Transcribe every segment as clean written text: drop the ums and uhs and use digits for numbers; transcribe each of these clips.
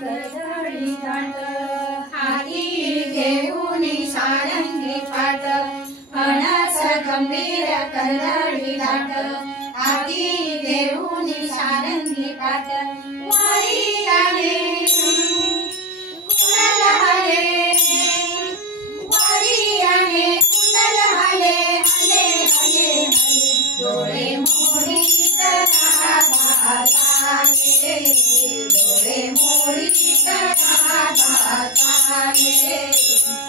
करदळी दाट हाती घेऊन सारंगी पाट फणस गंभीर करदळी दाट हाती घेऊन सारंगी पाट वारी आले कुंडल हले वारी आले कुंडल हले हले हले हले डोळे मोडीत राधा चाले डोळे मोडीत राधा चाले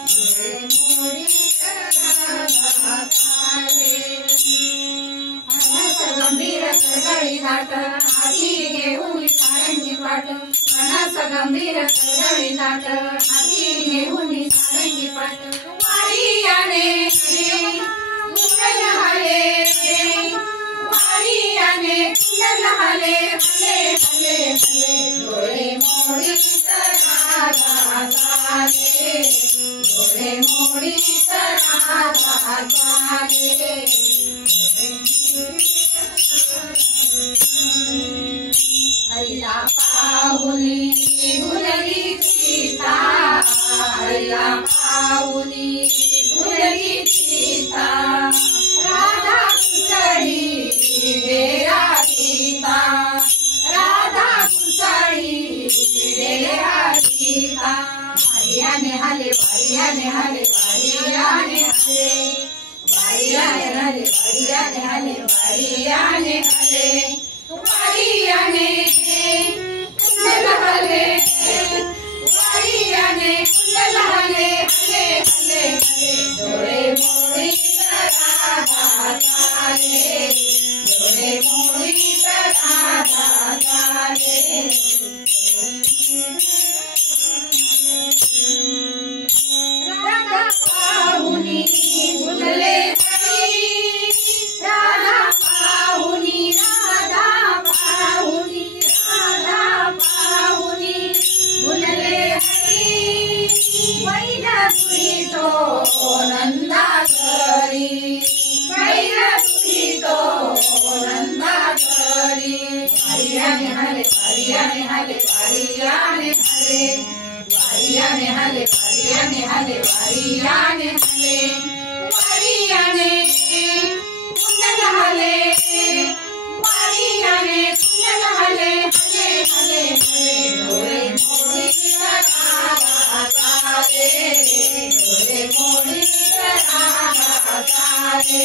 डोळे मोडीत राधा चाले फणस गंभीर करदळी दाट हाती घेऊन सारंगी पाट फणस गंभीर करदळी दाट हाती घेऊन सारंगी पाट वारी आले कुंडल हले वारी आले कुंडल हले हले हले हले डोळे मोडीत राधा चाले डोळे मोडीत राधा चाले हरिला पाहुनी भुलली सीता हरिला पाहुनी भुलली सीता राधा कुसळी डेरा सीता राधा कुसळी डेरा सीता वारियाने हले वारियाने हले वारियाने हले वारियाने हले वारियाने हले वारियाने हले वारियाने कुंडल हले वारियाने कुंडल हले हले हले हले डोळे मोडीत राधा चाले डोळे मोडीत राधा चाले राधा पाहुनी भुलले हरी राधा पाहुनी राधा पाहुनी राधा पाहुनी भुलले हरी वैरातुरी तो नंदा करी वैरातुरी तो नंदा करी वारियाने हले वारियाने हले वारियाने हले वारियाने हले वारियाने हले वारियाने हले वारियाने कुंडल हले वारियाने कुंडल हले हले हले हले डोळे मोडीत राधा चाले डोळे मोडीत राधा चाले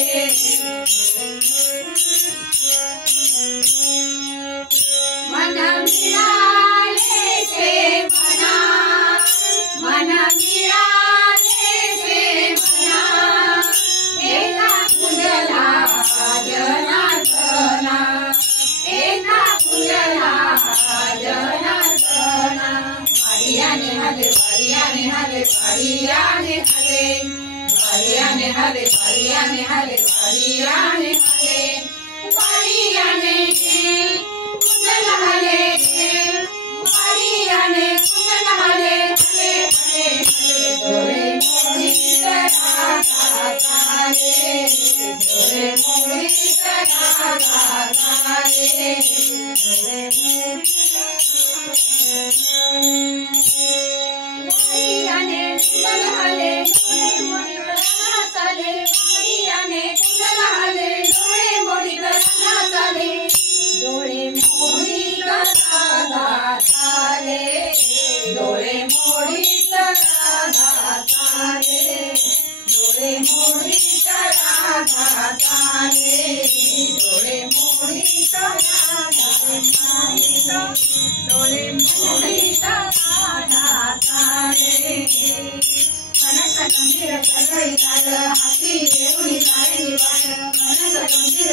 मन मिळाले से मना मन मिळाले से मना एका फुलला जनार्दना एका फुलला जनार्दना वारियाने हले वारियाने हले वारियाने हले वारियाने हले वारियाने हले वारियाने हले वारियाने कुंडल हले वारियाने कुंडल हले हले हले हले डोळे मोडीत राधा चाले डोळे मोडीत राधा चाले डोळे वारियाने कुंडल हले डोळे मोडीत राधा चाले वारियाने कुंडल हले डोळे मोडीत राधा चाले डोळे मोडीत राधा चाले डोळे मोडीत राधा चाले डोळे मोडीत राधा चाले डोळे मोडीत राधा चाले डोळे मोडीत राधा चाले फणस गंभीर करदळी दाट हाती घेऊन सारंगी पाट फणस गंभीर